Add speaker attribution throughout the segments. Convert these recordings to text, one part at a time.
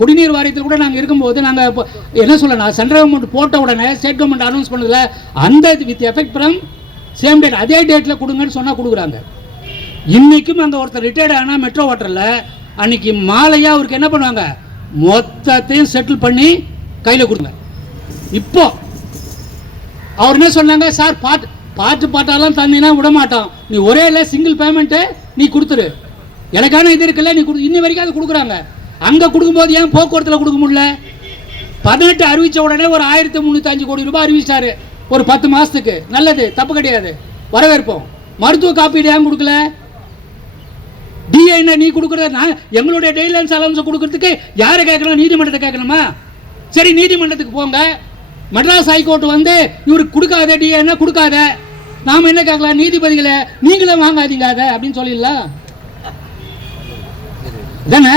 Speaker 1: குடிநீர் வாரியத்தில் கூட நாங்கள் இருக்கும்போது நாங்கள் இப்போ என்ன சொல்லணும் சென்ட்ரல் கவர்மெண்ட் போட்ட உடனே ஸ்டேட் கவர்மெண்ட் அனௌன்ஸ் பண்ணதில் அந்த with effect from same date அதே டேட்டில் கொடுங்கன்னு சொன்னால் கொடுக்குறாங்க. இன்றைக்கும் அங்கே ஒருத்தர் ரிட்டையர்ட் ஆனால் மெட்ரோ வாட்டரில் அன்னைக்கு மாலையாக அவருக்கு என்ன பண்ணுவாங்க? மொத்தத்தையும் செட்டில் பண்ணி கையில் கொடுங்க. இப்போ அவர் என்ன சொன்னாங்க? சார் பாட்டு பாட்டு பாட்டாலாம் தந்தீங்கன்னா விட மாட்டோம். நீ ஒரே இல்லை சிங்கிள் பேமெண்ட்டு நீ கொடுத்துரு. எனக்கான இது இருக்குல்ல நீ கொடு இன்னி வரைக்கும் அது கொடுக்குறாங்க. அங்கே கொடுக்கும்போது ஏன் போக்குவரத்தில் கொடுக்க முடியல? பதினெட்டு அறிவித்த உடனே ஒரு ஆயிரத்தி முந்நூற்றஞ்சு கோடி ரூபாய் அறிவிச்சாரு. ஒரு பத்து மாதத்துக்கு நல்லது தப்பு கிடையாது. வரவேற்போம். மருத்துவ காப்பீடு ஏன் கொடுக்கல? டிஐனா நீ கொடுக்குறத நான் எங்களுடைய டெய்லன்ஸ் அலவன்ஸ் கொடுக்கறதுக்கு யாரை கேட்கணும்? நீதிமன்றத்தை கேட்கணுமா? சரி நீதிமன்றத்துக்கு போங்க. மெட்ராஸ் ஹைகோர்ட் வந்து இவருக்கு கொடுக்காத டிஐனா கொடுக்காத. நாம என்ன கேட்கலாம்? நீதிபதிகளை நீங்களே வாங்காதீங்க அதை அப்படின்னு சொல்லிடலாம். தானே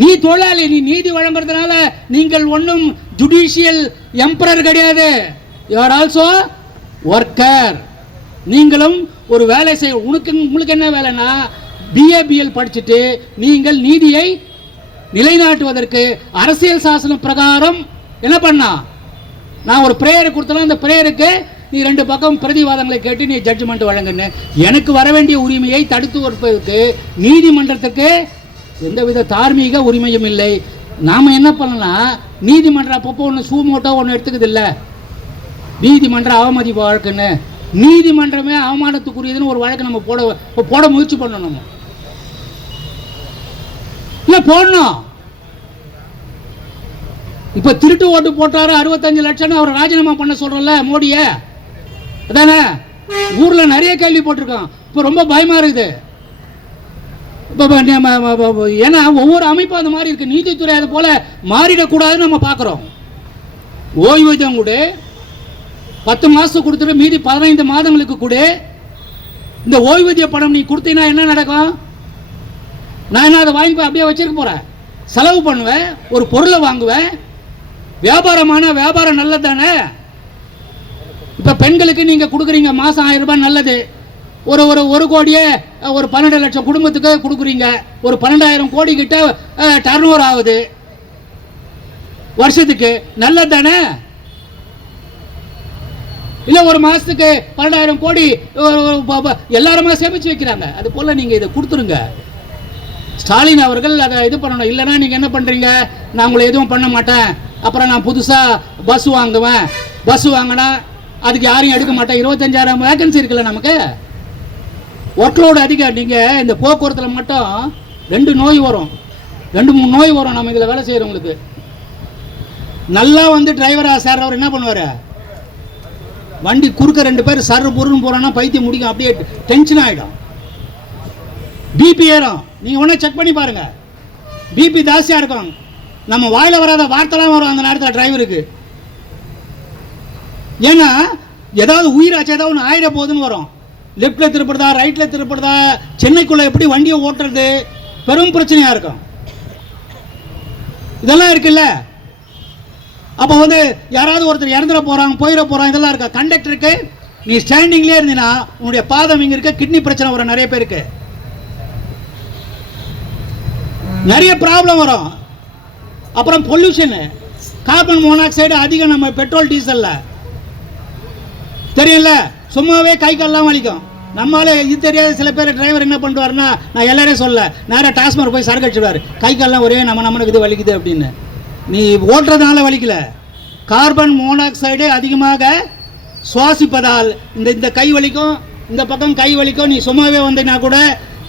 Speaker 1: நீ தொழிலாளி நீ நீதி வழங்குறதுனால நீங்கள் ஒன்றும் ஜுடிஷியல் எம்பரர் கிடையாது. யூஆர் ஆல்சோ ஒர்க்கர் நீங்களும் ஒரு வேலை செய்ய உனக்கு உங்களுக்கு என்ன வேலைன்னா பிஏபிஎல் படிச்சுட்டு நீங்கள் நீதியை நிலைநாட்டுவதற்கு அரசியல் சாசனம் பிரகாரம் என்ன பண்ணா? நான் ஒரு ப்ரேயர் கொடுத்தனா அந்த ப்ரேயருக்கு நீ ரெண்டு பக்கம் பிரதிவாதங்களை கேட்டு நீ ஜட்ஜ்மெண்ட் வழங்குன்னு. எனக்கு வர வேண்டிய உரிமையை தடுத்து வைப்பதற்கு நீதிமன்றத்துக்கு எந்தவித தார்மீக உரிமையும் இல்லை. நாம் என்ன பண்ணலாம்? நீதிமன்றம் அப்பப்போ ஒன்று சூமோட்டோ ஒன்று எடுத்துக்குது இல்லை நீதிமன்ற அவமதிப்பு வழக்குன்னு. நீதிமன்றமே அவமானத்துக்குரியதுன்னு ஒரு வழக்கு நம்ம போட போட முயற்சி பண்ணணும் நம்ம. இல்லை போடணும். இப்போ திருட்டு ஓட்டு போட்டாரு அறுபத்தஞ்சு லட்சம் அவர் ராஜினாமா பண்ண சொல்றல மோடியை. அதானே? ஊர்ல நிறைய கேள்வி போட்டிருக்கோம் இப்போ ரொம்ப பயமா இருக்குது. இப்போ ஏன்னா ஒவ்வொரு அமைப்பும் அந்த மாதிரி இருக்கு. நீதித்துறை அது போல மாறிடக்கூடாதுன்னு நம்ம பார்க்குறோம். ஓய்வூதியம் கூட பத்து மாதம் கொடுத்துட்டு மீதி பதினைந்து மாதங்களுக்கு கூட இந்த ஓய்வூதிய பணம் நீ கொடுத்தீங்கன்னா என்ன நடக்கும்? நான் என்ன அதை வாங்கி அப்படியே வச்சிருக்க போகிறேன் செலவு பண்ணுவேன் ஒரு பொருளை வாங்குவேன். வியாபாரமான வியாபாரம் நல்லது தானே? இப்போ பெண்களுக்கு நீங்கள் கொடுக்குறீங்க மாதம் ஆயிரம் ரூபாய் நல்லது. ஒரு ஒரு ஒரு கோடியே ஒரு பன்னெண்டு லட்சம் குடும்பத்துக்கு கொடுக்குறீங்க. ஒரு பன்னெண்டாயிரம் கோடி கிட்ட டர்ன் ஓவர் ஆகுது. வருஷத்துக்கு நல்லது தானே இல்லை ஒரு மாதத்துக்கு பன்னெண்டாயிரம் கோடி ஒரு- எல்லாருமா சேமிச்சு வைக்கிறாங்க. அது போல் நீங்கள் இதை கொடுத்துருங்க. ஸ்டாலின் அவர்கள் அதை இது பண்ணணும். இல்லைன்னா நீங்கள் என்ன பண்ணுறீங்க நான் உங்களை எதுவும் பண்ண மாட்டேன். அப்புறம் நான் புதுசாக பஸ் வாங்குவேன். பஸ் வாங்கினா அதுக்கு யாரையும் எடுக்க மாட்டேன். இருபத்தஞ்சாயிரம் வேக்கன்சி இருக்குல்ல நமக்கு? ஒர்க்லோடு அதிகம் நீங்கள் இந்த போக்குவரத்தில் மட்டும் ரெண்டு நோய் வரும். ரெண்டு மூணு நோய் வரும் நம்ம இதில் வேலை செய்கிறவங்களுக்கு நல்லா வந்து டிரைவராக சேர்றவர் என்ன பண்ணுவார்? வண்டி குறுக்க ரெண்டு பேர் சர்ரு பொருள்னு போகிறோன்னா பைத்தியம் முடிக்கும் அப்படியே டென்ஷன் ஆகிடும் பிபி ஏறும். நீங்கள் ஒன்றா செக் பண்ணி பாருங்க. பிபி ஜாஸ்தியாக இருக்கும். நம்ம வாயில் வராத வார்த்தைலாம் வரும் அந்த நேரத்தில் டிரைவருக்கு ஏன்னா ஏதாவது உயிராச்சு ஏதாவது ஒன்று ஆயிட போகுதுன்னு வரும். லெஃப்டில் திருப்படுதா ரைட்டில் திருப்படுதா சென்னைக்குள்ளே எப்படி வண்டியை ஓட்டுறது? பெரும் பிரச்சனையாக இருக்கும். இதெல்லாம் இருக்குல்ல? அப்போ வந்து யாராவது ஒருத்தர் இறந்துட போகிறாங்க போயிட போகிறாங்க இதெல்லாம் இருக்கா? கண்டக்டருக்கு நீ ஸ்டாண்டிங்லேயே இருந்தீங்கன்னா உன்னுடைய பாதம் இங்கே இருக்க கிட்னி பிரச்சனை வரும் நிறைய பேருக்கு. நிறைய ப்ராப்ளம் வரும். அப்புறம் பொல்யூஷனு கார்பன் மோனாக்சைடு அதிகம் நம்ம பெட்ரோல் டீசலில் தெரியல சும்மாவே கை கால்லாம் வலிக்கும். நம்மளால இது தெரியாத சில பேர் டிரைவர் என்ன பண்ணுவார்னா நான் எல்லாரையும் சொல்ல நேராக டாஸ்மார் போய் சரக்கு அடிச்சுடுவார் கை கால்லாம் ஒரே நம்ம நம்மளுக்கு இது வலிக்குது அப்படின்னு. நீ ஓட்டுறதுனால வலிக்கல. கார்பன் மோனாக்சைடு அதிகமாக சுவாசிப்பதால் இந்த இந்த கை வலிக்கும் இந்த பக்கம் கை வலிக்கும். நீ சும்மாவே வந்தீங்கன்னா கூட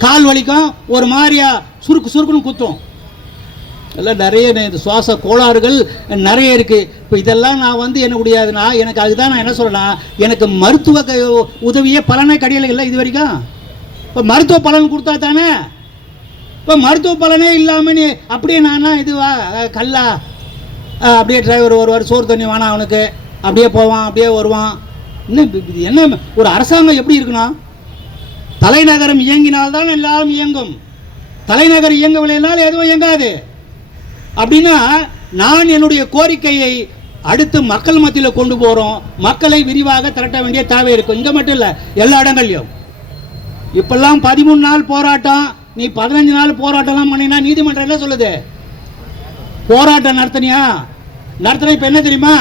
Speaker 1: கால் வலிக்கும். ஒரு மாதிரியா சுருக்கு சுருக்குன்னு குத்தும். எல்லாம் நிறைய இந்த சுவாச கோளாறுகள் நிறைய இருக்குது இப்போ இதெல்லாம் நான் வந்து என்ன முடியாதுன்னா எனக்கு அதுதான் நான் என்ன சொல்லலாம் எனக்கு மருத்துவ க உதவியே பலனே கிடையாது இல்லை இது வரைக்கும் இப்போ மருத்துவ பலன் கொடுத்தா தானே? இப்போ மருத்துவ பலனே இல்லாமல் நீ அப்படியே நானா இதுவா கல்லா அப்படியே டிரைவர் வருவார் சோறு தண்ணி வேணாம் அவனுக்கு. அப்படியே போவான் அப்படியே வருவான். இன்னும் இது- இது என்ன ஒரு அரசாங்கம் எப்படி இருக்கணும் தலைநகரம் இயங்கினால்தான் எல்லாரும் இயங்கும். தலைநகர் இயங்கவில்லைனால் எதுவும் இயங்காது. அப்படின்னா நான் என்னுடைய கோரிக்கையை அடுத்து மக்கள் மத்தியில் கொண்டு போகிறோம் மக்களை விரிவாக திரட்ட வேண்டிய தேவை இருக்கும். இங்கே மட்டும் இல்லை எல்லா இடங்கள்லையும். இப்பெல்லாம் பதிமூணு நாள் போராட்டம். நீ பதினஞ்சு நாள் போராட்டம்லாம் பண்ணினா நீதிமன்றம் என்ன சொல்லுது? போராட்டம் நடத்தினியா? நடத்தின இப்போ என்ன தெரியுமா?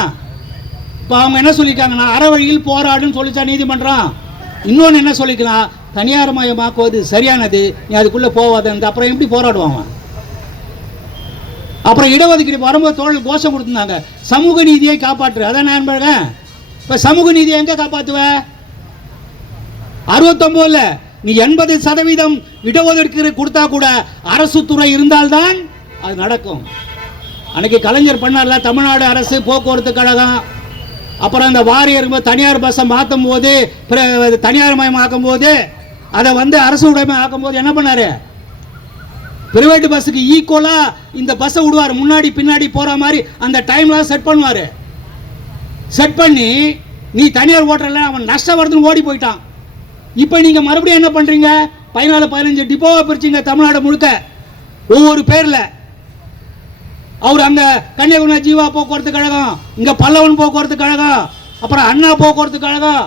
Speaker 1: இப்போ அவங்க என்ன சொல்லியிருக்காங்கன்னா அற வழியில் போராடுன்னு சொல்லிச்சா நீதிமன்றம். இன்னொன்று என்ன சொல்லிக்கலாம்? தனியார் மயமாக்குவது சரியானது. நீ அதுக்குள்ளே போவாத அப்புறம் எப்படி போராடுவான் அவன்? அப்புறம் இடஒதுக்கீடு வரும்போது தோழல் கோஷம் கொடுத்துருந்தாங்க. சமூக நீதியை காப்பாற்று. அதான் நான் பழகேன் இப்போ சமூக நீதியை எங்கே காப்பாற்றுவ அறுபத்தொம்போதில் நீ எண்பது சதவீதம் இடஒதுக்கீடு கொடுத்தா கூட அரசு துறை இருந்தால்தான் அது நடக்கும். அன்னைக்கு கலைஞர் பண்ணார்ல தமிழ்நாடு அரசு போக்குவரத்து கழகம். அப்புறம் அந்த வாரியர் தனியார் பஸ்ஸை மாற்றும் போது பிற- தனியார் மயமாக்கும் போது அதை வந்து அரசு உடைமை ஆக்கும் போது என்ன பண்ணாரு? பிரைவேட் பஸ்ஸுக்கு ஈக்குவலாக இந்த பஸ்ஸை விடுவார். முன்னாடி பின்னாடி போகிற மாதிரி அந்த டைம்லாம் செட் பண்ணுவார். செட் பண்ணி நீ தனியார் ஓட்டுறல அவன் நஷ்டம் வருதுன்னு ஓடி போயிட்டான். இப்போ நீங்கள் மறுபடியும் என்ன பண்ணுறீங்க பதினாலு பதினஞ்சு டிப்போவை பிரிச்சிங்க தமிழ்நாடு முழுக்க. ஒவ்வொரு பேரில். அவர் அங்கே கன்னியாகுமரி ஜீவா போக்குவரத்து கழகம் இங்கே பல்லவன் போக்குவரத்து கழகம் அப்புறம் அண்ணா போக்குவரத்து கழகம்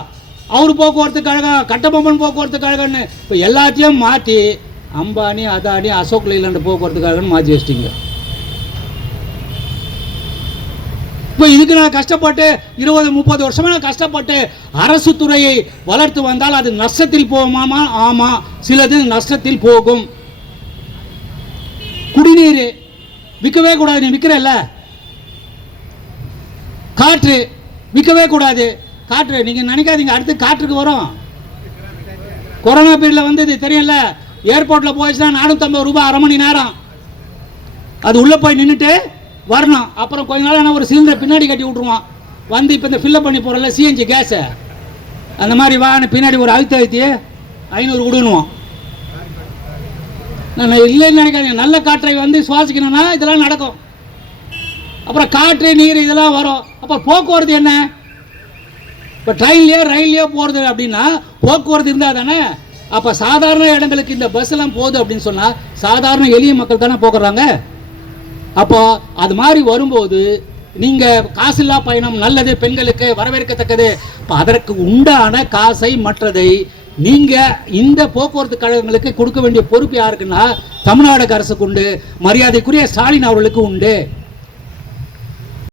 Speaker 1: அவர் போக்குவரத்து கழகம் கட்டபொம்மன் போக்குவரத்து கழகம்னு இப்போ எல்லாத்தையும் மாற்றி அம்பானி அதானி அசோக் லைலாண்ட் போக்குவரத்து மாற்றி வச்சிட்டிங்க. இப்போ இதுக்கு நான் கஷ்டப்பட்டு இருபது முப்பது வருஷமா நான் கஷ்டப்பட்டு அரசு துறையை வளர்த்து வந்தால் அது நஷ்டத்தில் போகுமாமா? ஆமாம் சிலது நஷ்டத்தில் போகும். குடிநீர் விற்கவே கூடாது. நீ விற்கிறல்ல காற்று விற்கவே கூடாது. காற்று நீங்கள் நினைக்காதீங்க. அடுத்து காற்றுக்கு வரும். கொரோனா பீரியடில் வந்தது தெரியல ஏர்போர்ட்டில் போயிடுச்சுன்னா நானூற்றம்பது ரூபாய் அரை மணி நேரம். அது உள்ளே போய் நின்றுட்டு வரணும். அப்புறம் கொஞ்ச நாள் ஆனால் ஒரு சிலிண்டரை பின்னாடி கட்டி விட்ருவான் வந்து இப்போ இந்த ஃபில்லப் பண்ணி போகிறல சிஎன்ஜி கேஸை அந்த மாதிரி வான்னு பின்னாடி ஒரு அழுத்த அழுத்தி ஐநூறு விடணுவான் நான் இல்லைன்னு நினைக்காதீங்க. நல்ல காற்றை வந்து சுவாசிக்கணும்னா இதெல்லாம் நடக்கும். அப்புறம் காற்று நீர் இதெல்லாம் வரும். அப்போ போக்குவரத்து என்ன? இப்போ ட்ரெயின்லேயோ ரயில்லையோ போகிறது அப்படின்னா போக்குவரத்து இருந்தால் தானே அப்போ சாதாரண இடங்களுக்கு இந்த பஸ் எல்லாம் போகுது அப்படின்னு சொன்னால் சாதாரண எளிய மக்கள் தானே போக்குறாங்க அப்போ அது மாதிரி வரும்போது நீங்கள் காசில்லா பயணம் நல்லது பெண்களுக்கு வரவேற்கத்தக்கது. இப்போ அதற்கு உண்டான காசை மற்றதை நீங்கள் இந்த போக்குவரத்து கழகங்களுக்கு கொடுக்க வேண்டிய பொறுப்பு யாருக்குன்னா தமிழ்நாடு அரசுக்கு உண்டு மரியாதைக்குரிய ஸ்டாலின் அவர்களுக்கு உண்டு.